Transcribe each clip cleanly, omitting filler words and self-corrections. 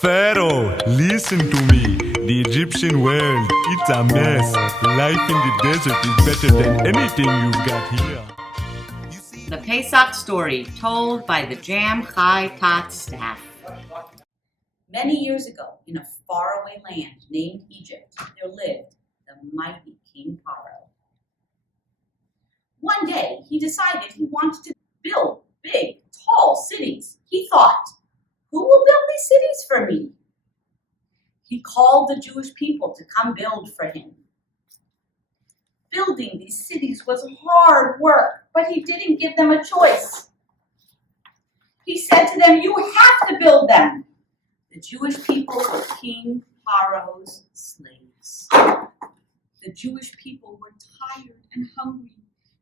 Pharaoh, listen to me. The Egyptian world, it's a mess. Life in the desert is better than anything you've got here. The Pesach Story, told by the JAHM Tots staff. Many years ago, in a faraway land named Egypt, there lived the mighty King Pharaoh. One day, he decided he wanted to build big, tall cities. He thought, who will build these cities for me? He called the Jewish people to come build for him. Building these cities was hard work, but he didn't give them a choice. He said to them, you have to build them. The Jewish people were King Pharaoh's slaves. The Jewish people were tired and hungry.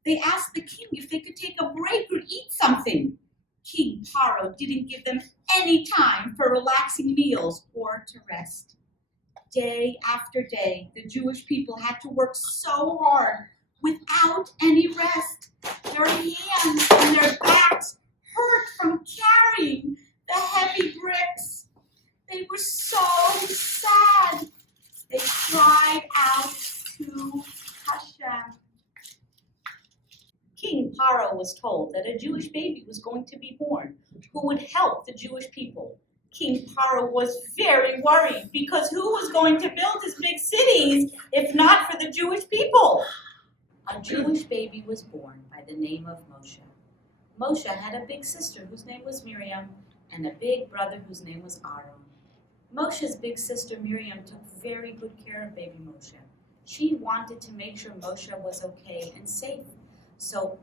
They asked the king if they could take a break or eat something. King Pharaoh didn't give them any time for relaxing meals or to rest. Day after day, the Jewish people had to work so hard without any rest. Their hands and their backs hurt from carrying the heavy bricks. They were so sad. They cried out to Hashem. King Pharaoh was told that a Jewish baby was going to be born who would help the Jewish people. King Pharaoh was very worried because who was going to build his big cities if not for the Jewish people? A Jewish baby was born by the name of Moshe. Moshe had a big sister whose name was Miriam and a big brother whose name was Aaron. Moshe's big sister Miriam took very good care of baby Moshe. She wanted to make sure Moshe was okay and safe. So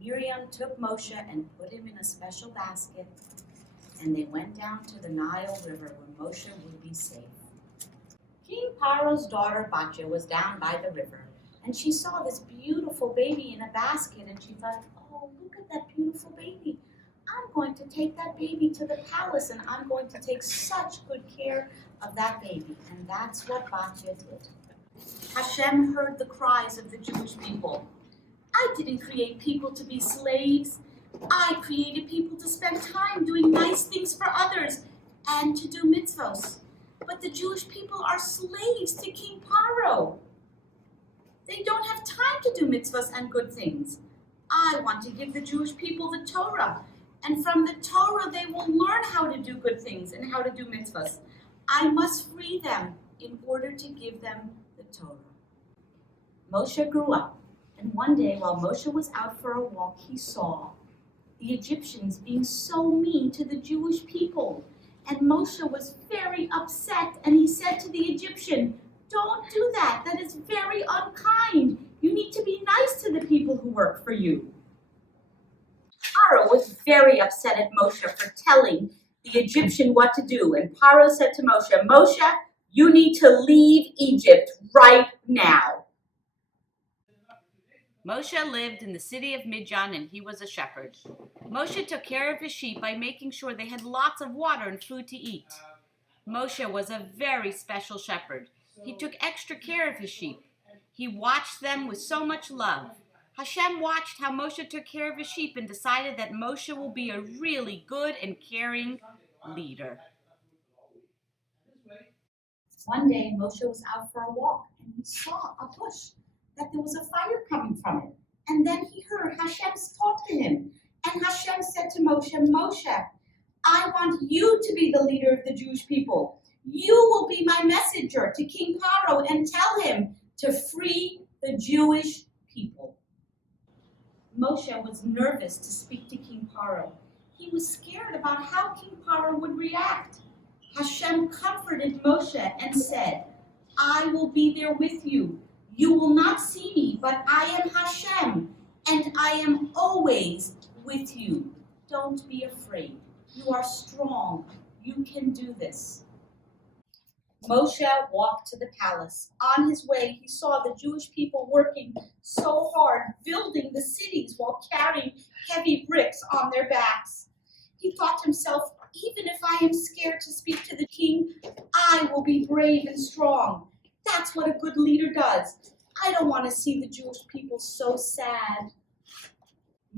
Miriam took Moshe and put him in a special basket, and they went down to the Nile River where Moshe would be safe. King Pharaoh's daughter Batya was down by the river, and she saw this beautiful baby in a basket, and she thought, oh, look at that beautiful baby. I'm going to take that baby to the palace, and I'm going to take such good care of that baby. And that's what Batya did. Hashem heard the cries of the Jewish people. I didn't create people to be slaves. I created people to spend time doing nice things for others and to do mitzvos. But the Jewish people are slaves to King Pharaoh. They don't have time to do mitzvos and good things. I want to give the Jewish people the Torah. And from the Torah, they will learn how to do good things and how to do mitzvahs. I must free them in order to give them the Torah. Moshe grew up, and one day while Moshe was out for a walk, he saw the Egyptians being so mean to the Jewish people. And Moshe was very upset, and he said to the Egyptian, don't do that. That is very unkind. You need to be nice to the people who work for you. Pharaoh was very upset at Moshe for telling the Egyptian what to do. And Pharaoh said to Moshe, Moshe, you need to leave Egypt right now. Moshe lived in the city of Midian, and he was a shepherd. Moshe took care of his sheep by making sure they had lots of water and food to eat. Moshe was a very special shepherd. He took extra care of his sheep. He watched them with so much love. Hashem watched how Moshe took care of his sheep and decided that Moshe will be a really good and caring leader. One day, Moshe was out for a walk, and he saw a bush, that there was a fire coming from it. And then he heard Hashem talk to him. And Hashem said to Moshe, Moshe, I want you to be the leader of the Jewish people. You will be my messenger to King Pharaoh and tell him to free the Jewish people. Moshe was nervous to speak to King Pharaoh. He was scared about how King Pharaoh would react. Hashem comforted Moshe and said, I will be there with you. You will not see me, but I am Hashem, and I am always with you. Don't be afraid. You are strong. You can do this. Moshe walked to the palace. On his way, he saw the Jewish people working so hard, building the cities while carrying heavy bricks on their backs. He thought to himself, even if I am scared to speak to the king, I will be brave and strong. That's what a good leader does. I don't want to see the Jewish people so sad.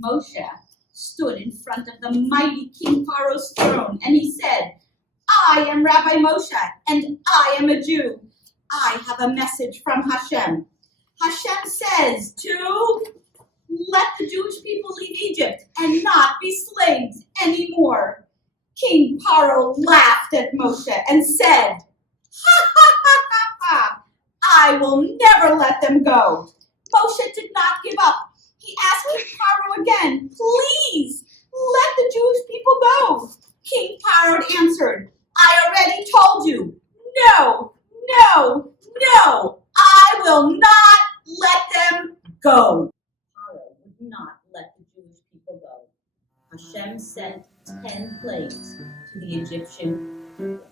Moshe stood in front of the mighty King Pharaoh's throne, and he said, I am Rabbi Moshe, and I am a Jew. I have a message from Hashem. Hashem says to let the Jewish people leave Egypt and not be slaves anymore. King Paro laughed at Moshe and said, "Ha ha ha ha ha! I will never let them go." Moshe did not give up. He asked King Paro again, "Please, let the Jewish people go." King Paro answered, "I already told you, no, no, no, I will not let them go." Paro would not let the Jewish people go. Hashem sent 10 plagues to the Egyptian people.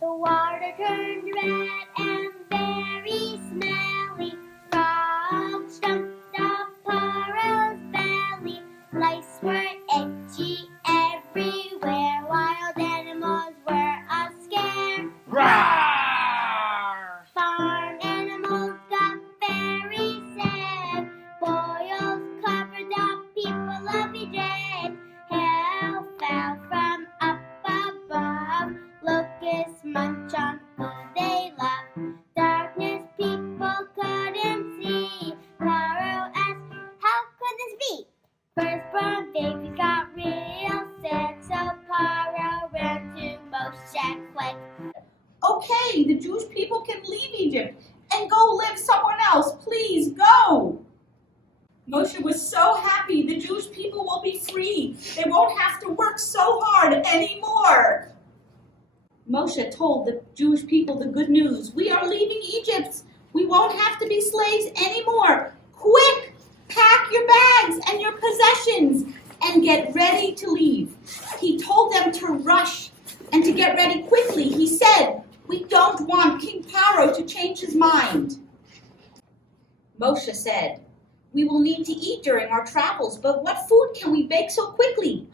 The water turned red and very smelly. Frogs jumped up Paro's belly. Lice were itchy everywhere. Wild animals were a scare. Rawr! Farm animals got very sad. Boils covered up people of Egypt. Hail fell from up above. Locusts munch on food they love. Darkness people couldn't see. Pharaoh asked, how could this be? Firstborn babies got real sick, so Pharaoh ran to Moshe quick. Okay, the Jewish people can leave Egypt and go live somewhere else. Please go. Moshe was so happy. The Jewish people will be free. They won't have to work so hard anymore. Moshe told the Jewish people the good news. We are leaving Egypt. We won't have to be slaves anymore. Quick, pack your bags and your possessions and get ready to leave. He told them to rush and to get ready quickly. He said, we don't want King Paro to change his mind. Moshe said, we will need to eat during our travels, but what food can we bake so quickly?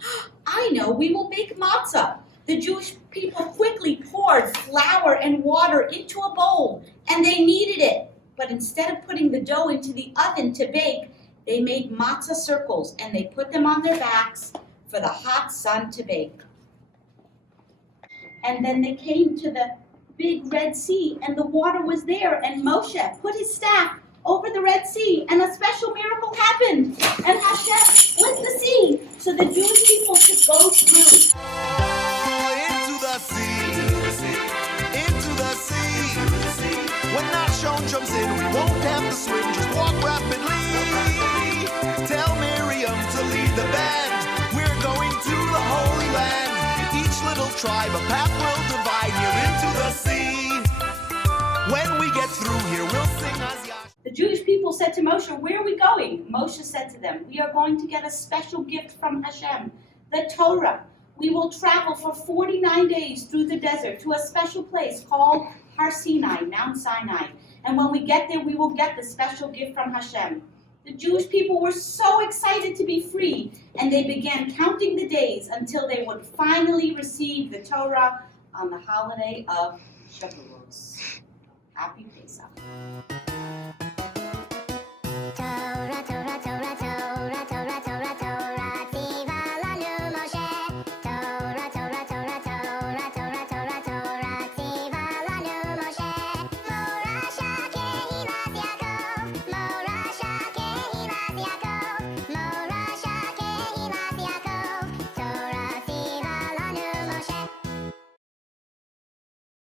I know, we will bake matzah. The Jewish people quickly poured flour and water into a bowl, and they kneaded it. But instead of putting the dough into the oven to bake, they made matzah circles, and they put them on their backs for the hot sun to bake. And then they came to the big Red Sea, and the water was there, and Moshe put his staff over the Red Sea, and a special miracle happened. And Hashem split the sea so the Jewish people could go through. Into the sea. When Nashon jumps in, we won't have to swim, just walk rapidly. Tell Miriam to lead the band. We're going to the Holy Land. Each little tribe, a path will divide here into the sea. When we get through here, we'll sing as Yah. The Jewish people said to Moshe, where are we going? Moshe said to them, we are going to get a special gift from Hashem, the Torah. We will travel for 49 days through the desert to a special place called Har Sinai, Mount Sinai. And when we get there, we will get the special gift from Hashem. The Jewish people were so excited to be free, and they began counting the days until they would finally receive the Torah on the holiday of Shavuot. Happy Pesach.